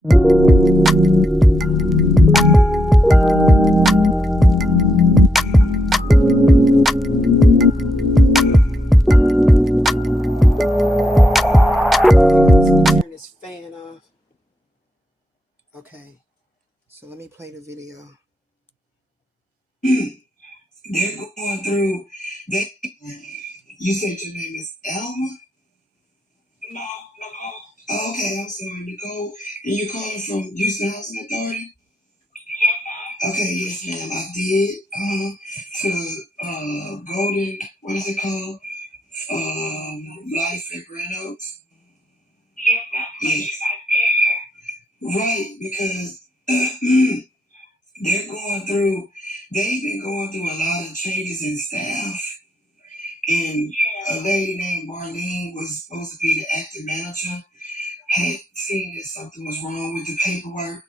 Turn this fan off. Okay, so let me play the video. They're going through. You said your name is Alma? No, Nicole. Oh, okay, I'm sorry, Nicole. And you're calling from Houston Housing Authority? Yes, ma'am. Okay, yes, ma'am. I did. To Golden, what is it called? Life at Grand Oaks. Yes, ma'am. Yes. Right, because they've been going through a lot of changes in staff. And a lady named Marlene was supposed to be the acting manager, had seen that something was wrong with the paperwork,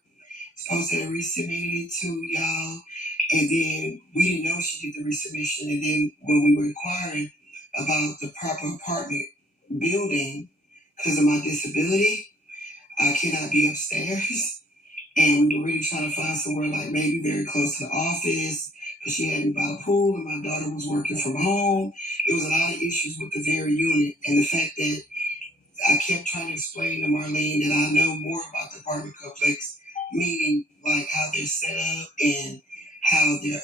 supposed to have resubmitted it to y'all, and then we didn't know she did the resubmission, and then when we were inquiring about the proper apartment building, because of my disability, I cannot be upstairs, and we were really trying to find somewhere like maybe very close to the office, because she had me by the pool, and my daughter was working from home. It was a lot of issues with the very unit, and the fact that I kept trying to explain to Marlene that I know more about the apartment complex, meaning like how they're set up and how they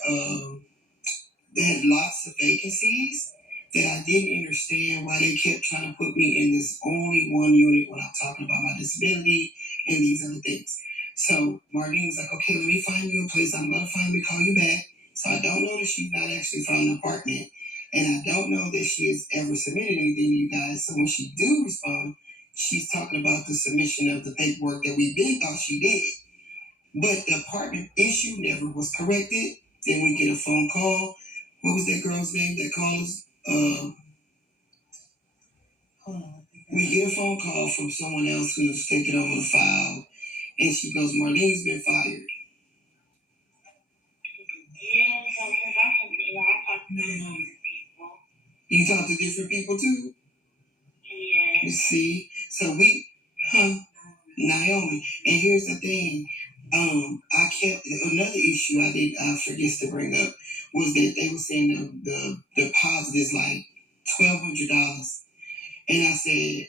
had lots of vacancies, that I didn't understand why they kept trying to put me in this only one unit when I'm talking about my disability and these other things. So Marlene was like, okay, let me find you a place. I'm going to finally call you back. So I don't know that she's not actually found an apartment. And I don't know that she has ever submitted anything to you guys. So when she do respond, she's talking about the submission of the paperwork that we been thought she did. But the apartment issue never was corrected. Then we get a phone call. What was that girl's name that called us? We get a phone call from someone else who's taking over the file. And she goes, Marlene's been fired. Yeah, because I talk to different people. You talk to different people too? Yeah. You see? So Naomi. And here's the thing. I kept another issue I forget to bring up was that they were saying the deposit is like $1,200. And I said,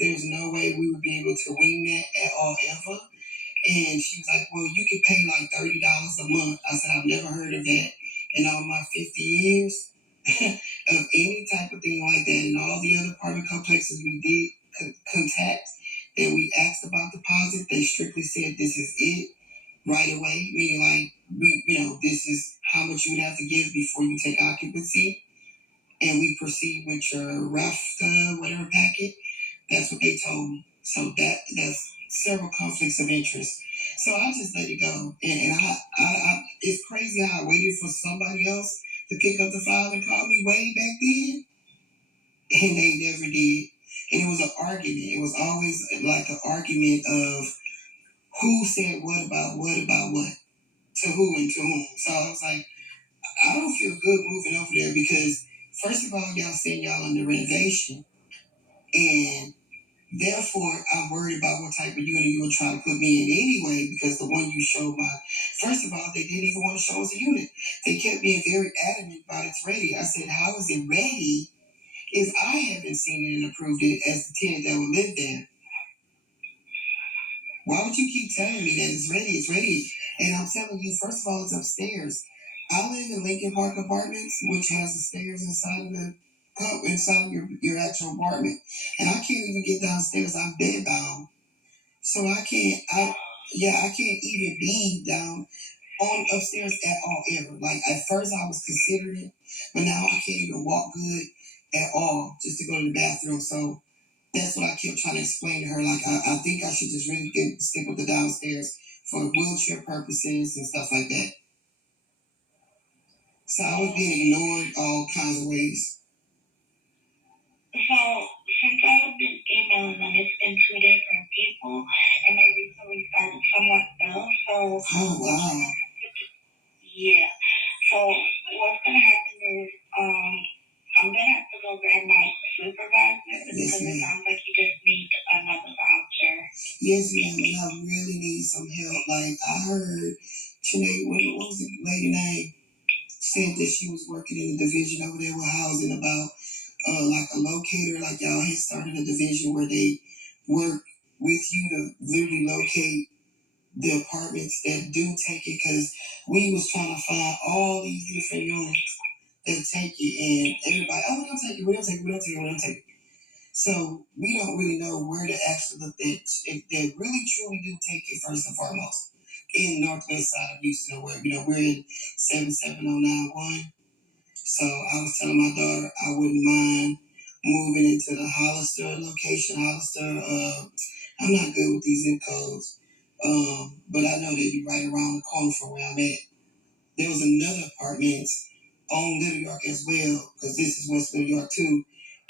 there's no way we would be able to wing that at all ever. And she was like, well, you could pay like $30 a month. I said, I've never heard of that in all my 50 years of any type of thing like that. And all the other apartment complexes we did contact that we asked about deposit, they strictly said this is it right away. Meaning like, this is how much you would have to give before you take occupancy. And we proceed with your RAFTA, whatever packet. That's what they told me. So that's several conflicts of interest. So I just let it go. And I it's crazy how I waited for somebody else to pick up the file and call me way back then. And they never did. And it was an argument. It was always like an argument of who said what about what, to who and to whom. So I was like, I don't feel good moving over there because, first of all, y'all saying y'all under renovation. And therefore, I'm worried about what type of unit you were trying to put me in anyway, because the one you showed first of all, they didn't even want to show us a unit. They kept being very adamant about it's ready. I said, how is it ready if I haven't seen it and approved it as the tenant that will live there? Why would you keep telling me that it's ready? It's ready. And I'm telling you, first of all, it's upstairs. I live in Lincoln Park Apartments, which has the stairs inside of your actual apartment. And I can't even get downstairs. I'm bedbound. So I can't even be down on upstairs at all ever. Like at first I was considering it, but now I can't even walk good at all just to go to the bathroom. So that's what I kept trying to explain to her. Like, I think I should just really stick with the downstairs for wheelchair purposes and stuff like that. So I was being ignored all kinds of ways. So, since I've been emailing them, it's been 2 different people, and they recently started someone else. So, oh, wow. Yeah. So, what's going to happen is, I'm going to have to go grab my supervisor because it sounds like you just need another voucher. Yes, ma'am. And I really need some help. Like, I heard Sinead, what was the lady name? Said that she was working in the division over there with housing about like a locator, like y'all had started a division where they work with you to literally locate the apartments that do take it, because we was trying to find all these different units that take it, and everybody, oh, we don't take it, we don't take it, we don't take it, we don't take it. So we don't really know where to actually look at. If they really truly do take it first and foremost in northwest side of Houston, where we're in 77091. So I was telling my daughter I wouldn't mind moving into the Hollister location. Hollister, I'm not good with these zip codes, but I know they'd be right around the corner from where I'm at. There was another apartment on Little York as well, because this is West Little York too,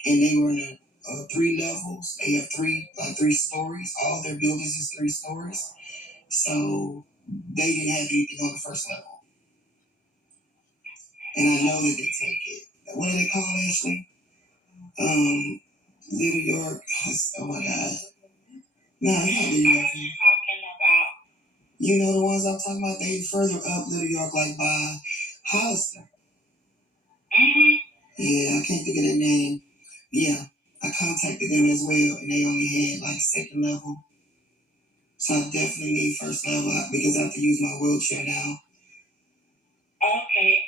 and they were in a 3 levels. They have three stories. All their buildings is 3 stories. So they didn't have anything on the first level. And I know that they take it. What do they call it, Ashley? Little York. Oh my God. No, it's not Little York. You know the ones I'm talking about? They further up Little York, like by Hollister. Yeah, I can't think of their name. Yeah, I contacted them as well, and they only had like 2nd level. So I definitely need 1st level because I have to use my wheelchair now. Okay.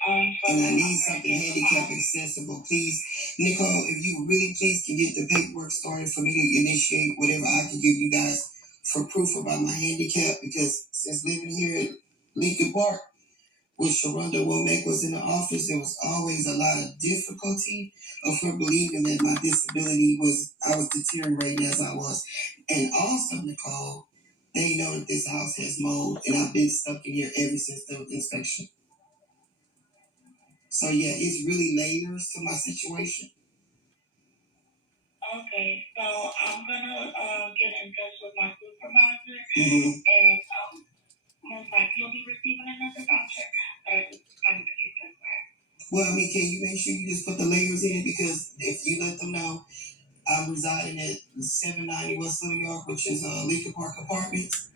And I need something handicap accessible. Please, Nicole, if you really please can get the paperwork started for me to initiate whatever I can give you guys for proof about my handicap, because since living here at Lincoln Park, when Sharonda Womack was in the office, there was always a lot of difficulty of her believing that my disability I was deteriorating as I was. And also, Nicole, they know that this house has mold, and I've been stuck in here ever since the inspection. So yeah, it's really layers to my situation. Okay, so I'm gonna get in touch with my supervisor, and most likely you'll be receiving another voucher. I'm gonna get that back. Well, I mean, can you make sure you just put the layers in it? Because if you let them know I'm residing at 790 West Little York, which is Lincoln Park Apartments,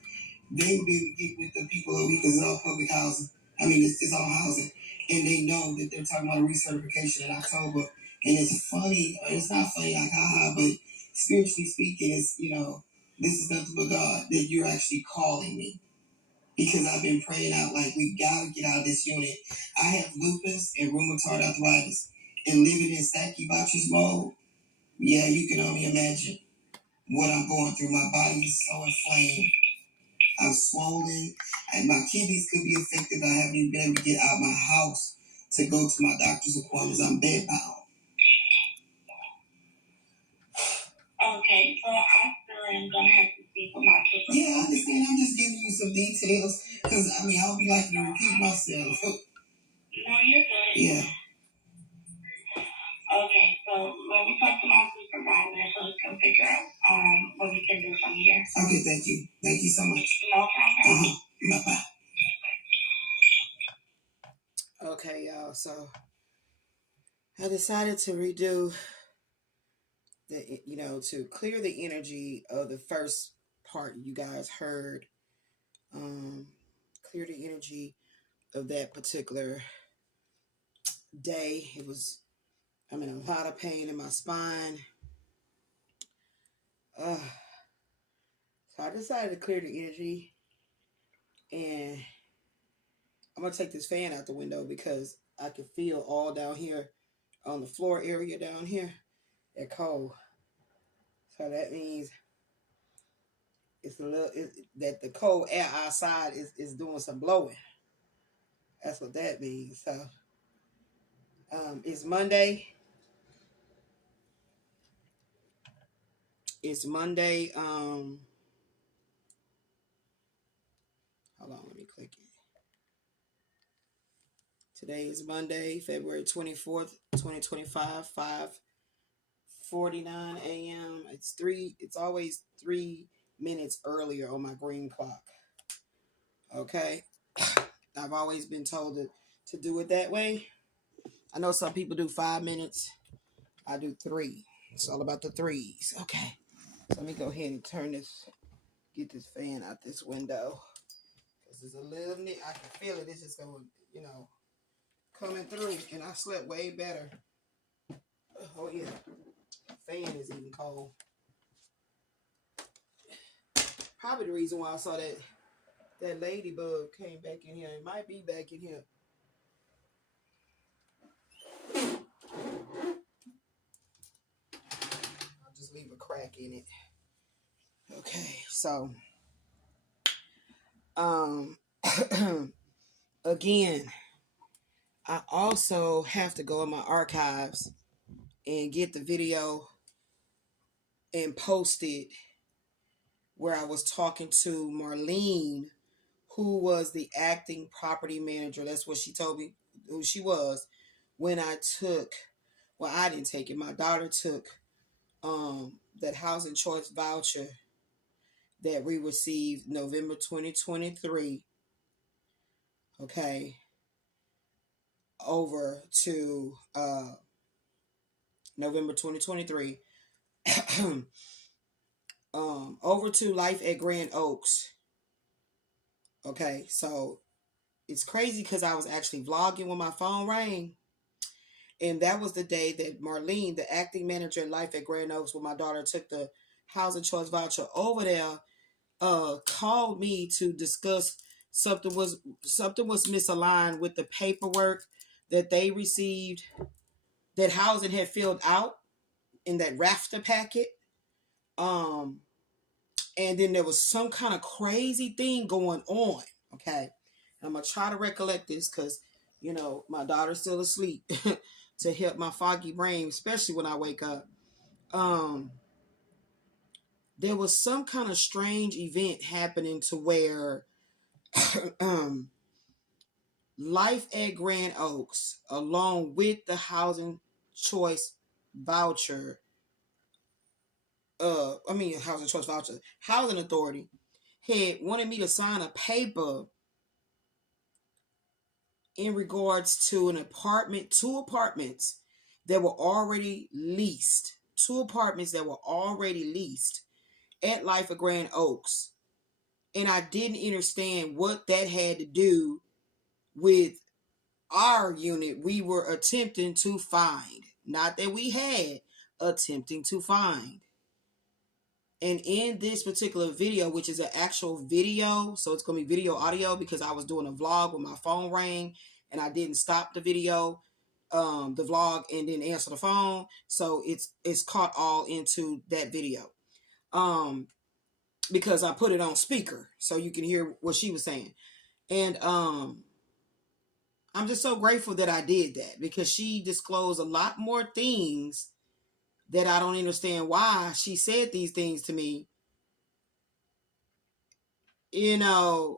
they will be able to get with the people over here because it's all public housing. I mean, it's all housing. And they know that they're talking about a recertification in October. And it's funny, it's not funny like haha, but spiritually speaking, it's, this is nothing but God that you're actually calling me. Because I've been praying out like we gotta get out of this unit. I have lupus and rheumatoid arthritis, and living in Saki Botcher's mode. Yeah, you can only imagine what I'm going through. My body is so inflamed. I'm swollen, and my kidneys could be affected. I haven't even been able to get out of my house to go to my doctor's appointments. I'm bedbound. Okay, so I still am gonna have to speak with my sister. Yeah, I understand. I'm just giving you some details because I don't be liking to repeat myself. No, you're good. Yeah. Okay, so let me talk to my supervisor so we can figure out what we can do from here. Okay, thank you. Thank you so much. No problem. Bye-bye. Okay, y'all, so I decided to redo to clear the energy of the first part you guys heard. Clear the energy of that particular day. I'm in a lot of pain in my spine. So I decided to clear the energy, and I'm going to take this fan out the window because I can feel all down here on the floor area down here that cold. So that means that the cold air outside is doing some blowing. That's what that means. So it's Monday. It's Monday. Hold on, let me click it. Today is Monday, February 24th, 2025, 5:49 a.m. It's always 3 minutes earlier on my green clock. Okay. I've always been told to do it that way. I know some people do 5 minutes. I do 3. It's all about the threes. Okay. So let me go ahead and turn this Get this fan out this window. Because it's a little nit. I can feel it. It's just going, coming through. And I slept way better. Oh, yeah. Fan is even cold. Probably the reason why I saw that ladybug came back in here. It might be back in here. I'll just leave a crack in it. Okay, so again, I also have to go in my archives and get the video and post it where I was talking to Marlene, who was the acting property manager. That's what she told me who she was when I didn't take it. My daughter took that housing choice voucher that we received November 2023. Okay. Over to November 2023. Over to Life at Grand Oaks. Okay, so it's crazy because I was actually vlogging when my phone rang. And that was the day that Marlene, the acting manager at Life at Grand Oaks, when my daughter took the housing choice voucher over there, called me to discuss something was misaligned with the paperwork that they received, that housing had filled out in that rafter packet. And then there was some kind of crazy thing going on. Okay. I'm going to try to recollect this because, my daughter's still asleep to help my foggy brain, especially when I wake up. There was some kind of strange event happening to where Life at Grand Oaks, along with the housing choice voucher, housing authority had wanted me to sign a paper in regards to two apartments that were already leased. Two apartments that were already leased at Life of Grand Oaks. And I didn't understand what that had to do with our unit we were attempting to find. Not that we had, attempting to find. And in this particular video, which is an actual video, so it's going to be video audio because I was doing a vlog when my phone rang and I didn't stop the video, the vlog, and then answer the phone. So it's caught all into that video. Because I put it on speaker so you can hear what she was saying. And I'm just so grateful that I did that because she disclosed a lot more things that I don't understand why she said these things to me. And I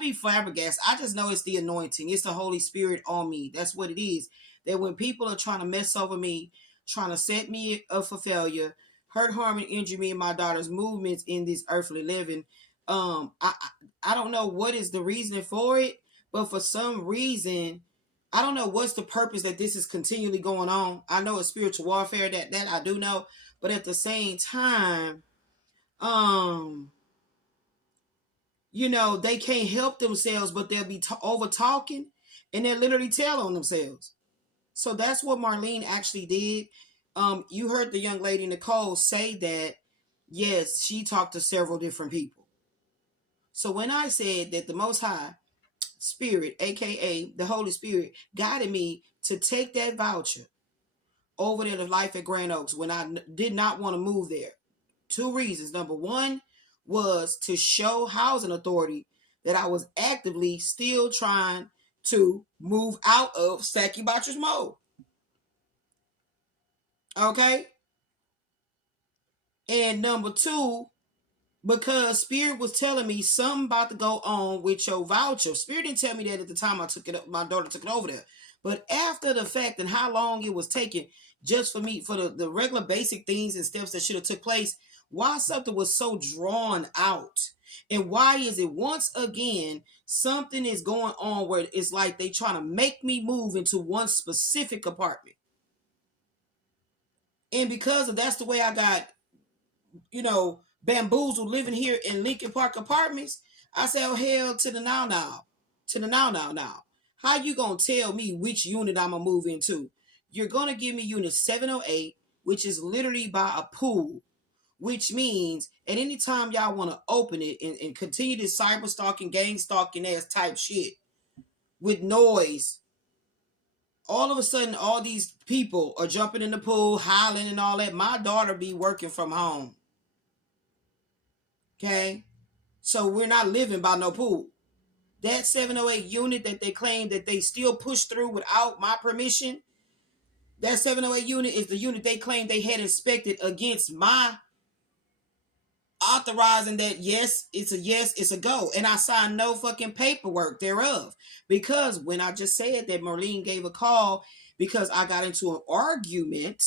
be flabbergasted. I just know it's the anointing. It's the Holy Spirit on me. That's what it is. That when people are trying to mess over me, trying to set me up for failure, hurt, harm, and injure me and my daughter's movements in this earthly living, I don't know what is the reason for it, but for some reason, I don't know what's the purpose that this is continually going on. I know it's spiritual warfare, that I do know, but at the same time, they can't help themselves, but they'll be over talking and they'll literally tell on themselves. So that's what Marlene actually did. You heard the young lady, Nicole, say that, yes, she talked to several different people. So when I said that the Most High Spirit, aka the Holy Spirit, guided me to take that voucher over there to Life at Grand Oaks when I did not want to move there. Two reasons. Number one was to show housing authority that I was actively still trying to move out of Stacky Botcher's mode. Okay? And number two, because Spirit was telling me something about to go on with your voucher. Spirit didn't tell me that at the time I took it up, my daughter took it over there. But after the fact and how long it was taking just for me, for the regular basic things and steps that should have took place, why something was so drawn out? And why is it once again something is going on where it's like they trying to make me move into one specific apartment? And because of that's the way I got, bamboozled living here in Lincoln Park Apartments. I said, oh, hell to the now. To the now. How you gonna tell me which unit I'm gonna move into? You're gonna give me unit 708, which is literally by a pool, which means at any time y'all want to open it and continue this cyber stalking, gang stalking ass type shit with noise, all of a sudden all these people are jumping in the pool, howling and all that. My daughter be working from home. Okay? So we're not living by no pool. That 708 unit that they claim that they still push through without my permission, that 708 unit is the unit they claim they had inspected against my authorizing that yes, it's a go. And I signed no fucking paperwork thereof. Because when I just said that Marlene gave a call because I got into an argument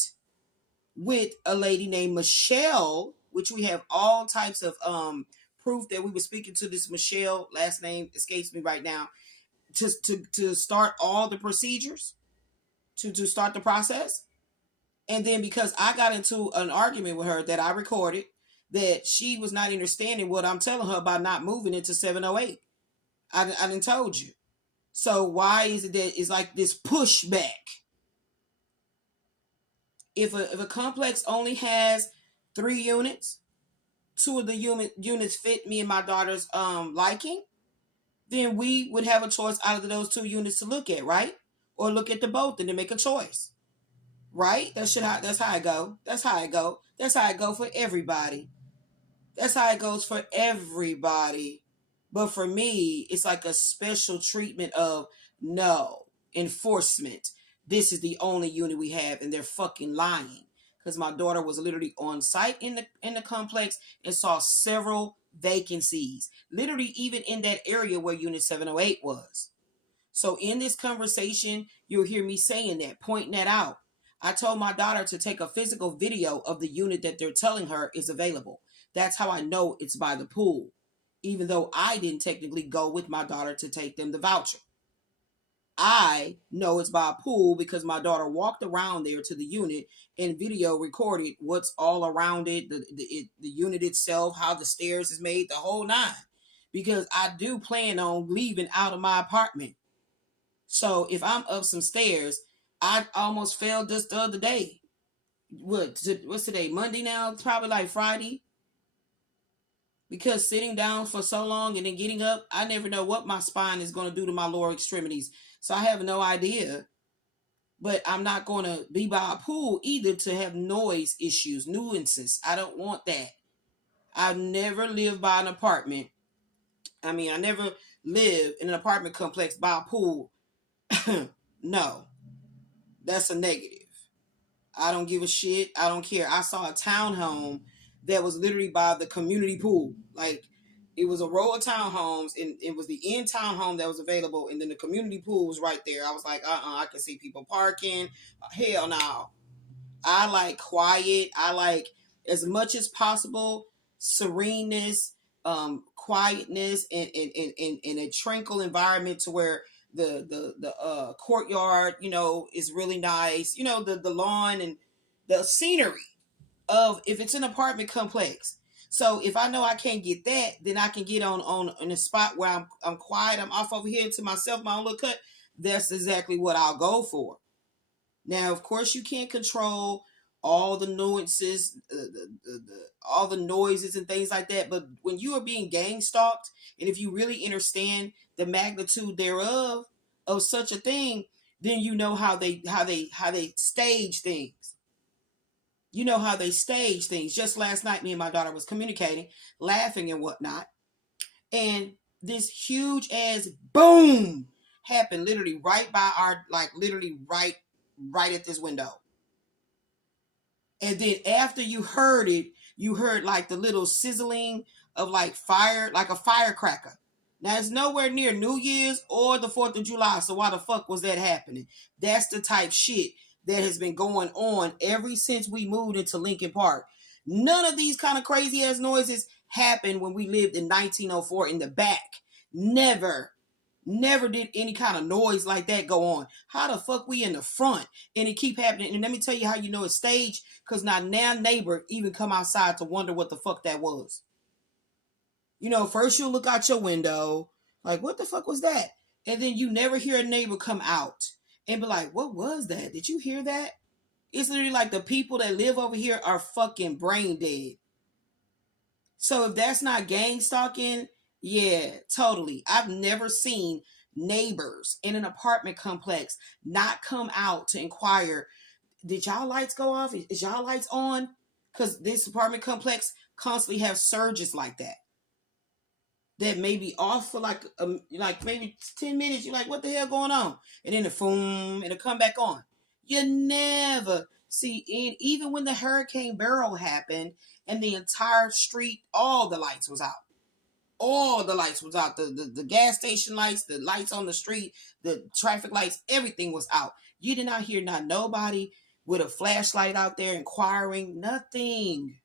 with a lady named Michelle, which we have all types of proof that we were speaking to this Michelle, last name escapes me right now, to start all the procedures, to start the process. And then because I got into an argument with her that I recorded, that she was not understanding what I'm telling her about not moving into 708. I done told you. So why is it that it's like this pushback? If a complex only has 3 units, 2 of the units fit me and my daughter's liking, then we would have a choice out of those 2 units to look at, right? Or look at the both and then make a choice. Right? That's how it go. That's how it go. That's how it go for everybody. That's how it goes for everybody. But for me, it's like a special treatment of no enforcement. This is the only unit we have, and they're fucking lying. Because my daughter was literally on site in the complex and saw several vacancies. Literally even in that area where unit 708 was. So in this conversation, you'll hear me saying that, pointing that out. I told my daughter to take a physical video of the unit that they're telling her is available. That's how I know it's by the pool, even though I didn't technically go with my daughter to take them the voucher. I know it's by a pool because my daughter walked around there to the unit and video recorded what's all around it, the unit itself, how the stairs is made, the whole 9. Because I do plan on leaving out of my apartment. So if I'm up some stairs, I almost fell just the other day. What's today? Monday now? It's probably like Friday. Because sitting down for so long and then getting up, I never know what my spine is going to do to my lower extremities. So I have no idea. But I'm not going to be by a pool either to have noise issues, nuisances. I don't want that. I've never lived by an apartment. I mean, I never lived in an apartment complex by a pool. No. That's a negative. I don't give a shit. I don't care. I saw a townhome that was literally by the community pool. Like, it was a row of townhomes, and it was the end townhome that was available, and then the community pool was right there. I was like, I can see people parking. Hell no. I like quiet. I like, as much as possible, sereneness, quietness, and a tranquil environment to where the courtyard, is really nice. The lawn and the scenery of, if it's an apartment complex. So if I know I can't get that, then I can get on in a spot where I'm quiet. I'm off over here to myself, my own little cut. That's exactly what I'll go for. Now, of course, you can't control all the nuances, all the noises and things like that. But when you are being gang stalked, and if you really understand the magnitude thereof of such a thing, then you know how they stage things. You know how they stage things. Just last night, me and my daughter was communicating, laughing and whatnot, and this huge ass boom happened literally right by our, like literally right at this window. And then after you heard it, you heard like the little sizzling of like fire, like a firecracker. Now it's nowhere near New Year's or the 4th of July, so why the fuck was that happening? That's the type shit that has been going on ever since we moved into Lincoln Park. None of these kind of crazy ass noises happened when we lived in 1904 in the back. Never. Never did any kind of noise like that go on. How the fuck we in the front and it keep happening? And let me tell you how you know it's staged, because now neighbor even come outside to wonder what the fuck that was. You know, first you'll look out your window like, what the fuck was that? And then you never hear a neighbor come out and be like, what was that? Did you hear that? It's literally like the people that live over here are fucking brain dead. So if that's not gang stalking, yeah, totally. I've never seen neighbors in an apartment complex not come out to inquire, did y'all lights go off? Is y'all lights on? Because this apartment complex constantly have surges like that. That may be off for like maybe 10 minutes. You're like, what the hell going on? And then boom, and it'll come back on. You never see, even when the Hurricane Beryl happened and the entire street, all the lights was out. All the lights was out. The gas station lights, the lights on the street, the traffic lights, everything was out. You did not hear not nobody with a flashlight out there inquiring. Nothing.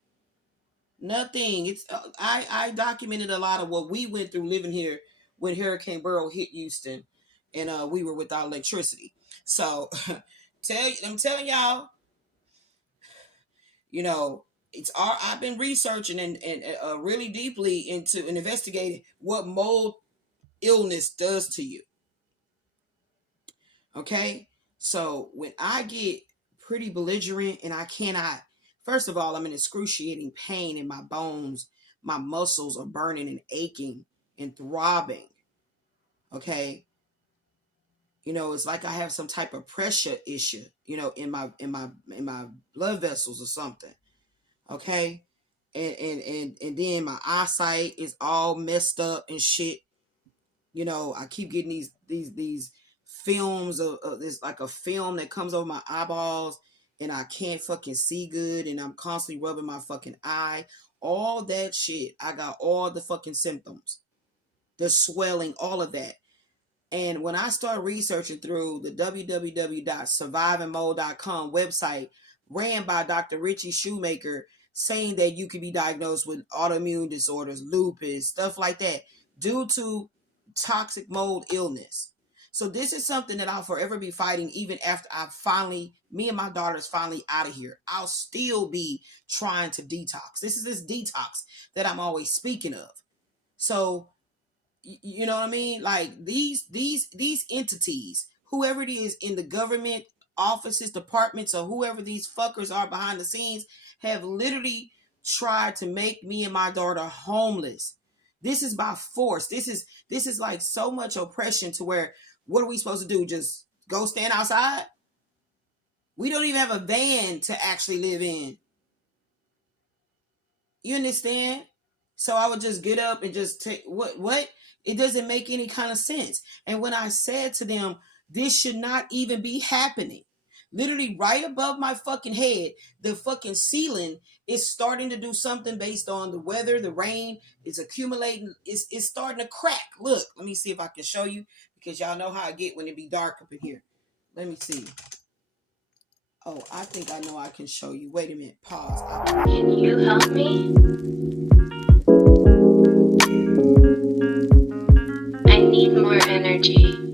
It's I documented a lot of what we went through living here when Hurricane Beryl hit Houston, and we were without electricity. So I'm telling y'all, you know, I've been researching and really deeply into and investigating what mold illness does to you. Okay, so when I get pretty belligerent and I cannot. First of all, I'm in excruciating pain in my bones. My muscles are burning and aching and throbbing. Okay. You know, it's like I have some type of pressure issue, you know, in my blood vessels or something. Okay. And then my eyesight is all messed up and shit. You know, I keep getting these films of this, like a film that comes over my eyeballs. And I can't fucking see good. And I'm constantly rubbing my fucking eye. All that shit. I got all the fucking symptoms. The swelling, all of that. And when I started researching through the www.survivingmold.com website ran by Dr. Richie Shoemaker, saying that you could be diagnosed with autoimmune disorders, lupus, stuff like that, due to toxic mold illness. So this is something that I'll forever be fighting, even after me and my daughter's finally out of here. I'll still be trying to detox. This is this detox that I'm always speaking of. So, you know what I mean? Like these entities, whoever it is in the government offices, departments, or whoever these fuckers are behind the scenes, have literally tried to make me and my daughter homeless. This is by force. This is like so much oppression to where, what are we supposed to do? Just go stand outside? We don't even have a van to actually live in. You understand? So I would just get up and just take what? It doesn't make any kind of sense. And when I said to them, this should not even be happening. Literally right above my fucking head, the fucking ceiling is starting to do something based on the weather, the rain. It's accumulating. It's starting to crack. Look, let me see if I can show you, because y'all know how I get when it be dark up in here. Let me see. Oh, I think I know I can show you. Wait a minute. Pause. Can you help me? I need more energy.